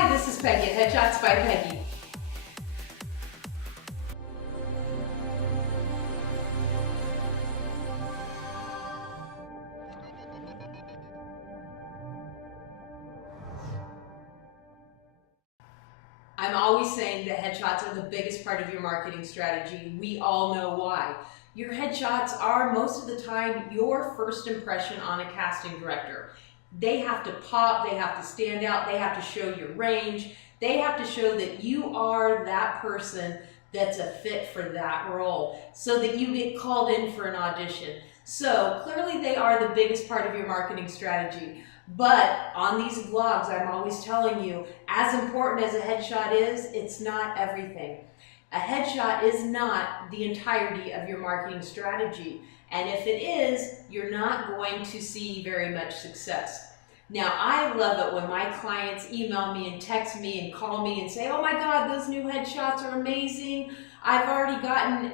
Hi, this is Peggy at Headshots by Peggy. I'm always saying that headshots are the biggest part of your marketing strategy. We all know why. Your headshots are most of the time your first impression on a casting director. They have to pop, they have to stand out, they have to show your range, they have to show that you are that person that's a fit for that role so that you get called in for an audition. So clearly they are the biggest part of your marketing strategy. But on these vlogs, I'm always telling you, as important as a headshot is, it's not everything. A headshot is not the entirety of your marketing strategy. And if it is, you're not going to see very much success. Now, I love it when my clients email me and text me and call me and say, oh my God, those new headshots are amazing. I've already gotten,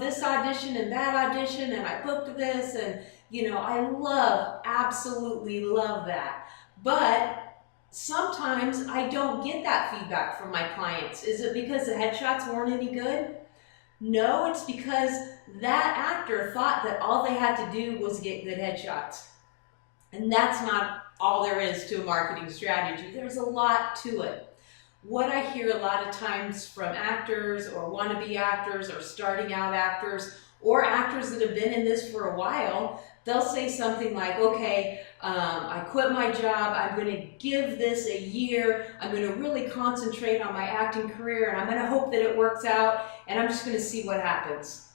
this audition and that audition, and I booked this, and I absolutely love that. But sometimes I don't get that feedback from my clients. Is it because the headshots weren't any good? No, it's because that actor thought that all they had to do was get good headshots. And that's not all there is to a marketing strategy. There's a lot to it. What I hear a lot of times from actors or wannabe actors or starting out actors or actors that have been in this for a while, they'll say something like, okay, I quit my job, I'm going to give this a year, I'm going to really concentrate on my acting career, and I'm going to hope that it works out, and I'm just going to see what happens.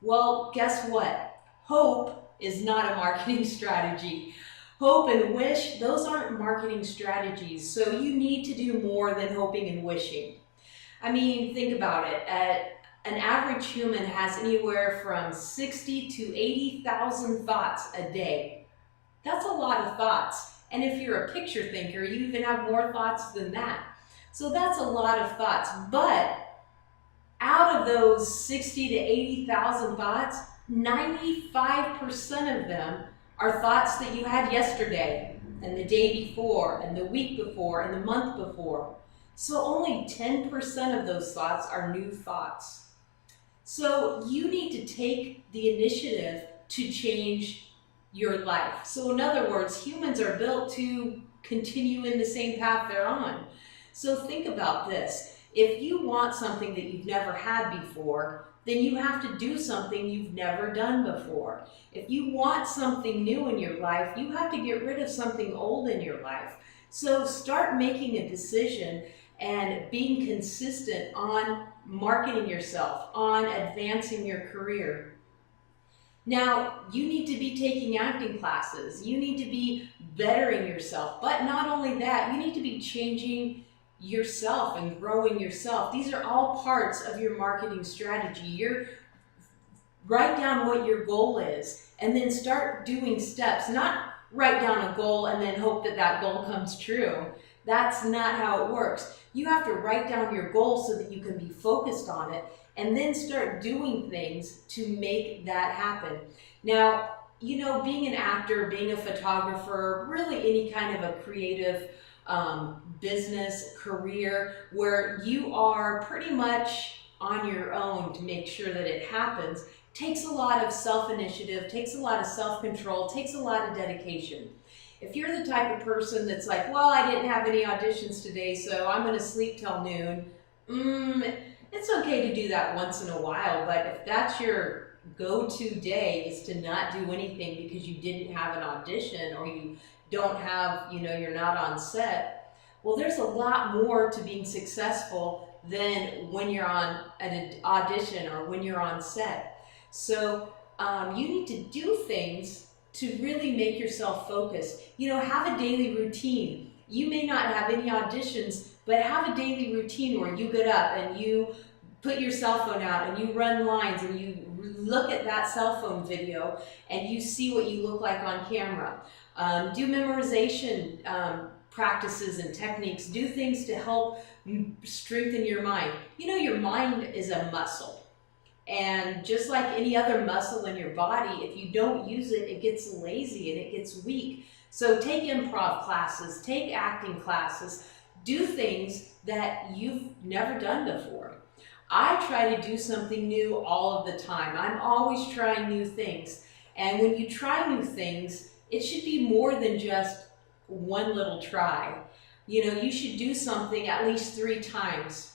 Well, guess what? Hope is not a marketing strategy. Hope and wish, those aren't marketing strategies, so you need to do more than hoping and wishing. I mean, think about it. An average human has anywhere from 60 to 80,000 thoughts a day. That's a lot of thoughts. And if you're a picture thinker, you even have more thoughts than that. So that's a lot of thoughts. But out of those 60 to 80,000 thoughts, 95% of them are thoughts that you had yesterday and the day before and the week before and the month before. So only 10% of those thoughts are new thoughts. So you need to take the initiative to change your life. So in other words, humans are built to continue in the same path they're on. So think about this. If you want something that you've never had before, then you have to do something you've never done before. If you want something new in your life, you have to get rid of something old in your life. So start making a decision and being consistent on marketing yourself, on advancing your career. Now, you need to be taking acting classes. You need to be bettering yourself. But not only that, you need to be changing yourself and growing yourself. These are all parts of your marketing strategy. Write down what your goal is and then start doing steps. Not write down a goal and then hope that that goal comes true. That's not how it works. You have to write down your goal so that you can be focused on it and then start doing things to make that happen. Now, being an actor, being a photographer, really any kind of a creative business, career, where you are pretty much on your own to make sure that it happens, takes a lot of self-initiative, takes a lot of self-control, takes a lot of dedication. If you're the type of person that's like, well, I didn't have any auditions today, so I'm going to sleep till noon, it's okay to do that once in a while, but if that's your go-to day is to not do anything because you didn't have an audition or you don't have, you're not on set, well, there's a lot more to being successful than when you're on an audition or when you're on set. So you need to do things to really make yourself focused. Have a daily routine. You may not have any auditions, but have a daily routine where you get up and you put your cell phone out and you run lines and you look at that cell phone video and you see what you look like on camera. Do memorization practices and techniques. Do things to help strengthen your mind. Your mind is a muscle. And just like any other muscle in your body, if you don't use it, it gets lazy and it gets weak. So take improv classes, take acting classes, Do things that you've never done before. I try to do something new all of the time. I'm always trying new things. And when you try new things, it should be more than just one little try. You know, you should do something at least 3 times.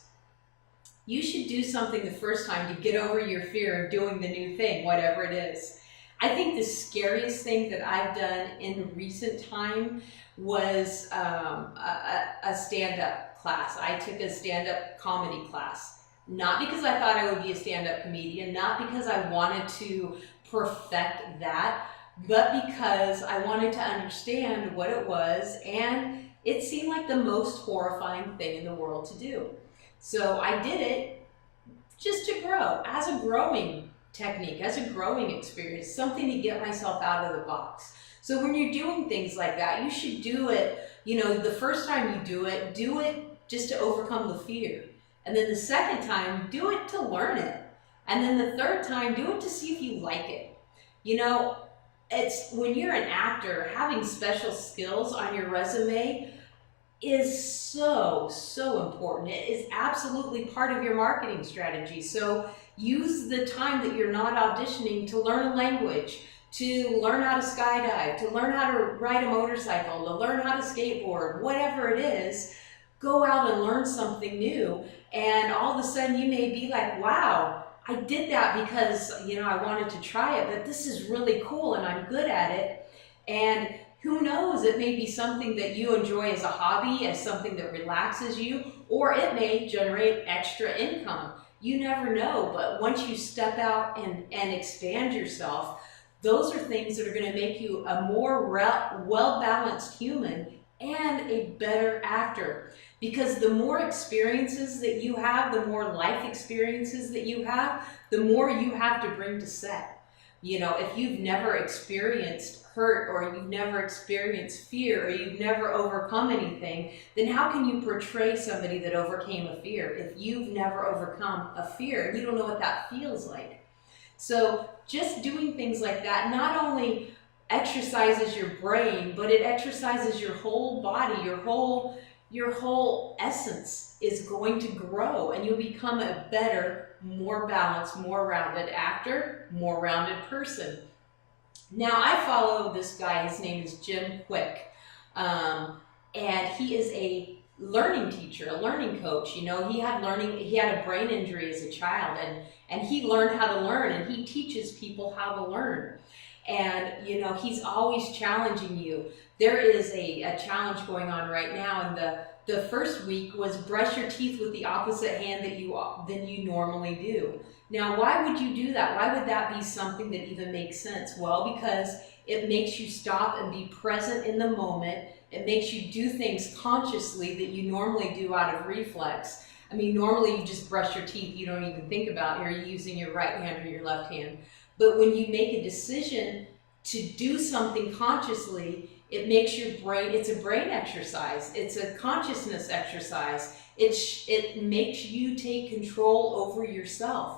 You should do something the first time to get over your fear of doing the new thing, whatever it is. I think the scariest thing that I've done in recent time was a stand-up class. I took a stand-up comedy class. Not because I thought I would be a stand-up comedian, not because I wanted to perfect that, but because I wanted to understand what it was, and it seemed like the most horrifying thing in the world to do. So I did it just to grow, as a growing technique, as a growing experience, something to get myself out of the box. So when you're doing things like that, you should do it, you know, the first time you do it just to overcome the fear. And then the second time, do it to learn it. And then the third time, do it to see if you like it. You know, it's when you're an actor, having special skills on your resume is so important. It is absolutely part of your marketing strategy. So use the time that you're not auditioning to learn a language, to learn how to skydive, to learn how to ride a motorcycle, to learn how to skateboard, whatever it is. Go out and learn something new, and all of a sudden you may be like, wow, I did that because, you know, I wanted to try it, but this is really cool and I'm good at it. And who knows, it may be something that you enjoy as a hobby, as something that relaxes you, or it may generate extra income. You never know, but once you step out and expand yourself, those are things that are going to make you a more well-balanced human and a better actor. Because the more experiences that you have, the more life experiences that you have, the more you have to bring to set. You know, if you've never experienced hurt, or you've never experienced fear, or you've never overcome anything, then how can you portray somebody that overcame a fear if you've never overcome a fear and you don't know what that feels like? So just doing things like that not only exercises your brain, but it exercises your whole body, your whole essence is going to grow, and you'll become a better, more balanced, more rounded actor, more rounded person. Now, I follow this guy. His name is Jim Quick, and he is a learning teacher, a learning coach. You know, he had a brain injury as a child, and he learned how to learn, and he teaches people how to learn. And, you know, he's always challenging you. There is a challenge going on right now, and the first week was brush your teeth with the opposite hand than you normally do. Now, why would you do that? Why would that be something that even makes sense? Well, because it makes you stop and be present in the moment. It makes you do things consciously that you normally do out of reflex. I mean, normally you just brush your teeth. You don't even think about, are you using your right hand or your left hand? But when you make a decision to do something consciously, it makes your brain, it's a brain exercise. It's a consciousness exercise. It makes you take control over yourself.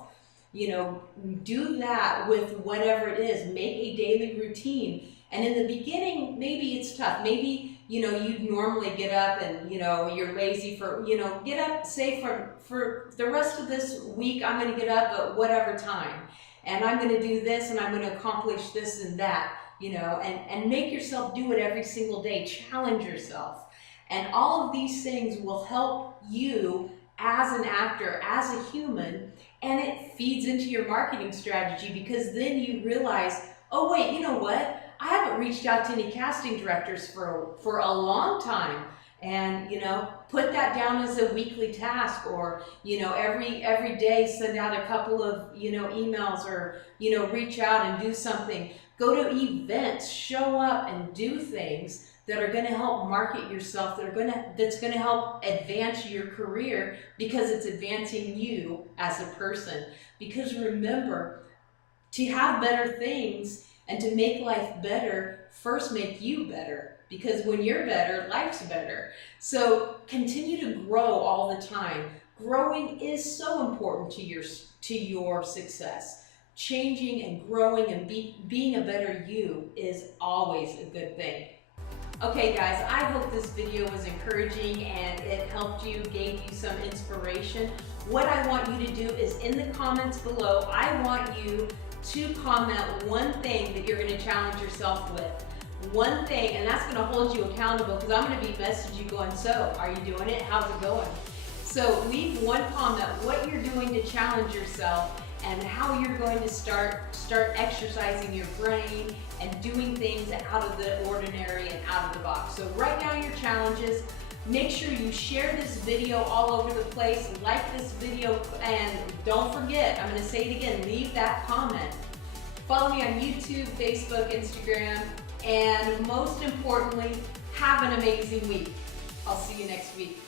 You know, do that with whatever it is. Make a daily routine. And in the beginning, maybe it's tough. Maybe, you know, you normally get up and, you know, you're lazy for, you know, get up, say for the rest of this week, I'm going to get up at whatever time. And I'm going to do this, and I'm going to accomplish this and that, you know, and make yourself do it every single day. Challenge yourself. And all of these things will help you as an actor, as a human, and it feeds into your marketing strategy, because then you realize, oh wait, you know what? I haven't reached out to any casting directors for a long time. And, you know, put that down as a weekly task, or, you know, every day send out a couple of, you know, emails, or, you know, reach out and do something. Go to events, show up and do things that are going to help market yourself, that's going to help advance your career, because it's advancing you as a person. Because remember, to have better things and to make life better, first make you better. Because when you're better, life's better. So continue to grow all the time. Growing is so important to your success. Changing and growing and being a better you is always a good thing. Okay guys, I hope this video was encouraging and it helped you, gave you some inspiration. What I want you to do is in the comments below, I want you to comment one thing that you're going to challenge yourself with. One thing, and that's going to hold you accountable, because I'm going to be messaging you going, so are you doing it? How's it going? So leave one comment what you're doing to challenge yourself and how you're going to start exercising your brain and doing things out of the ordinary and out of the box. So write down your challenges. Make sure you share this video all over the place. Like this video, and don't forget, I'm going to say it again, leave that comment. Follow me on YouTube, Facebook, Instagram, and most importantly, have an amazing week. I'll see you next week.